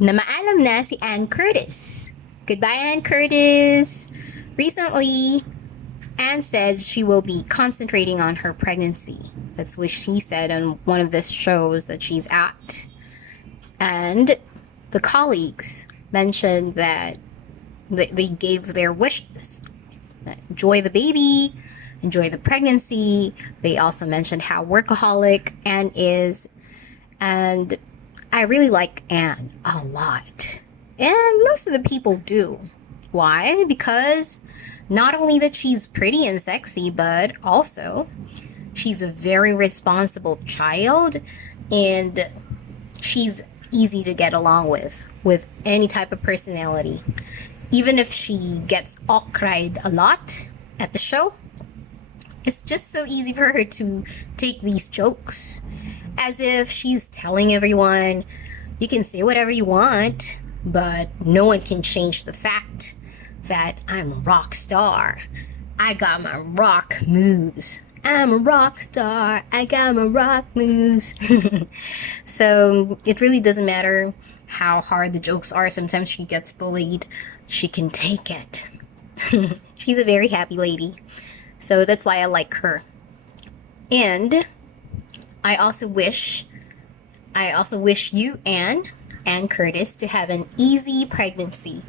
Namaalam na si Ann Curtis. Goodbye, Ann Curtis. Recently, Ann said she will be concentrating on her pregnancy. That's what she said on one of the shows that she's at. And the colleagues mentioned that they gave their wishes. Enjoy the baby, enjoy the pregnancy. They also mentioned how workaholic Ann is. And I really like Anne a lot. And most of the people do. Why? Because not only that she's pretty and sexy, but also she's a very responsible child and she's easy to get along with any type of personality. Even if she gets okrayed a lot at the show, it's just so easy for her to take these jokes as if she's telling everyone, you can say whatever you want, but no one can change the fact that I'm a rock star. I got my rock moves. I'm a rock star. I got my rock moves. So it really doesn't matter how hard the jokes are. Sometimes she gets bullied. She can take it. She's a very happy lady. So that's why I like her. And I also wish you, Ann Curtis, to have an easy pregnancy.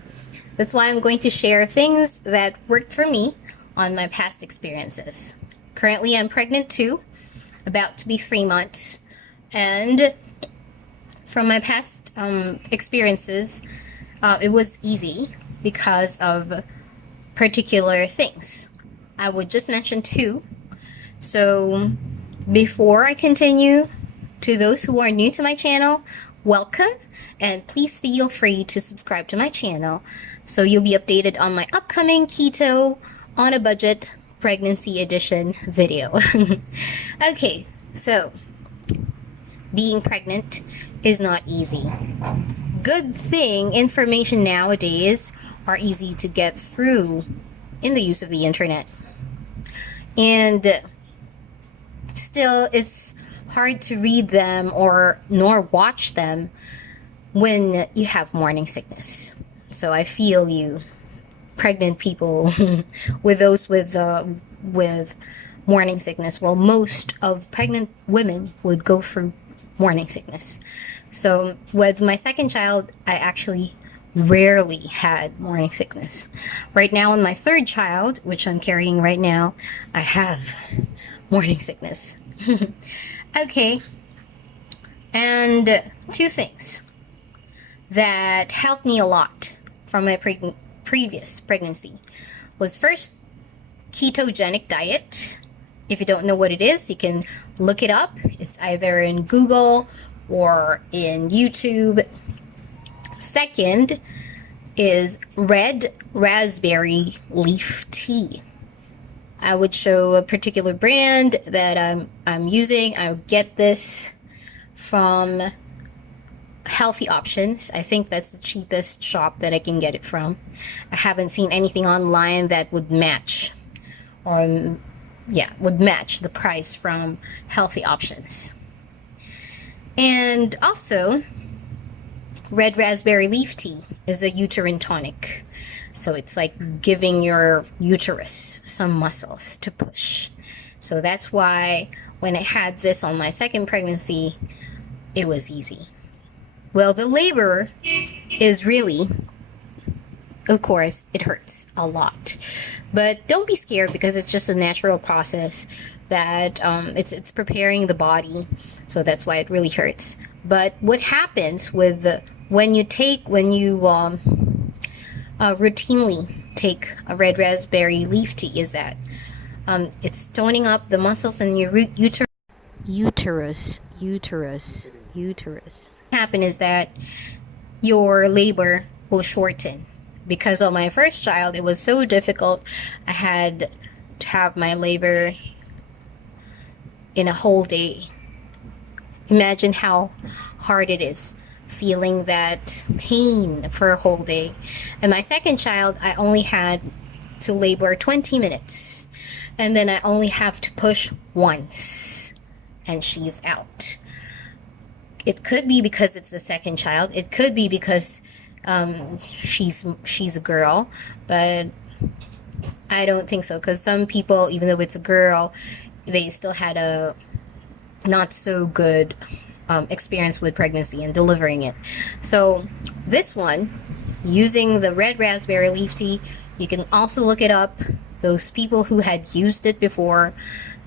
That's why I'm going to share things that worked for me on my past experiences. Currently, I'm pregnant too, about to be 3 months. And from my past experiences, it was easy because of particular things. I would just mention 2. So before I continue, to those who are new to my channel, welcome, and please feel free to subscribe to my channel so you'll be updated on my upcoming keto on a budget pregnancy edition video. Okay, so being pregnant is not easy. Good thing information nowadays are easy to get through in the use of the internet. And still, it's hard to read them nor watch them when you have morning sickness. So I feel you, pregnant people, with those with morning sickness. Well, most of pregnant women would go through morning sickness. So with my second child, I actually rarely had morning sickness. Right now, in my third child, which I'm carrying right now, I have morning sickness. Okay, and 2 things that helped me a lot from my previous pregnancy was, first, ketogenic diet. If you don't know what it is, you can look it up. It's either in Google or in YouTube. Second is red raspberry leaf tea. I would show a particular brand that I'm using. I would get this from Healthy Options. I think that's the cheapest shop that I can get it from. I haven't seen anything online that would match, would match the price from Healthy Options. And also, red raspberry leaf tea is a uterine tonic. So it's like giving your uterus some muscles to push. So that's why when I had this on my second pregnancy, it was easy. Well, the labor is really, of course, it hurts a lot. But don't be scared, because it's just a natural process that it's preparing the body. So that's why it really hurts. But what happens with when you routinely take a red raspberry leaf tea is that it's toning up the muscles in your uterus. What happens is that your labor will shorten. Because of my first child, it was so difficult. I had to have my labor in a whole day. Imagine how hard it is, feeling that pain for a whole day. And my second child, I only had to labor 20 minutes. And then I only have to push once. And she's out. it could be because it's the second child. It could be because she's a girl, but I don't think so, because some people, even though it's a girl, they still had a not so good experience with pregnancy and delivering it. So this one, using the red raspberry leaf tea, you can also look it up. Those people who had used it before,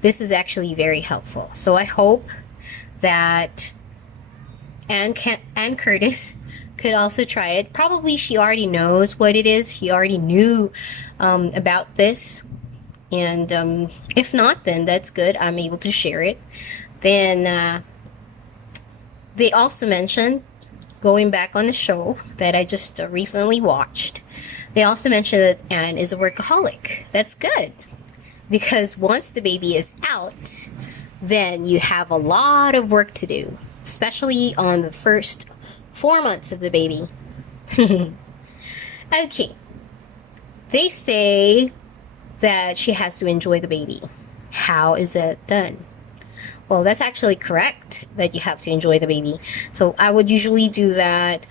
this is actually very helpful. So I hope that Ann Curtis could also try it. Probably she already knows what it is. She already knew about this. And if not, then that's good. I'm able to share it. Then they also mentioned, going back on the show that I just recently watched, they also mentioned that Anne is a workaholic. That's good. Because once the baby is out, then you have a lot of work to do, especially on the first 4 months of the baby. Okay. They say that she has to enjoy the baby. How is it done? Well, that's actually correct, that you have to enjoy the baby. So I would usually do that.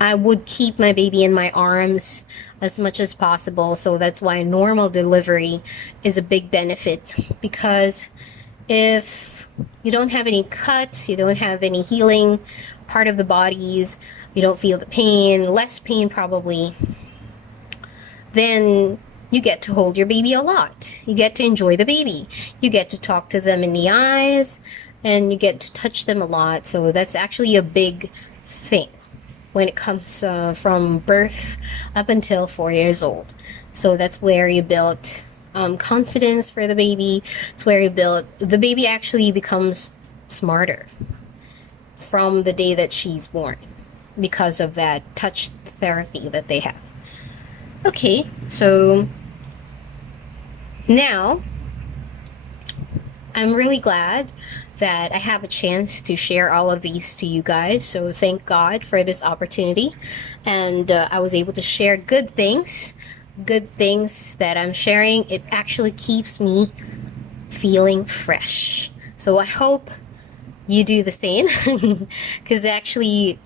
I would keep my baby in my arms as much as possible. So that's why normal delivery is a big benefit, because if you don't have any cuts, you don't have any healing part of the bodies, you don't feel the pain, less pain probably, then you get to hold your baby a lot. You get to enjoy the baby. You get to talk to them in the eyes, and you get to touch them a lot. So that's actually a big thing when it comes from birth up until 4 years old. So that's where you build confidence for the baby. It's where you build, the baby actually becomes smarter from the day that she's born because of that touch therapy that they have. Okay, so now I'm really glad that I have a chance to share all of these to you guys. So thank God for this opportunity. And I was able to share good things that I'm sharing. It actually keeps me feeling fresh. So I hope you do the same, because actually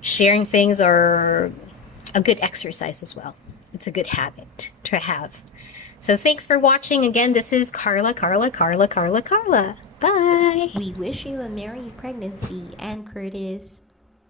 sharing things are a good exercise as well. It's a good habit to have. So thanks for watching. Again, this is Carla. Bye. We wish you a merry pregnancy, Ann Curtis.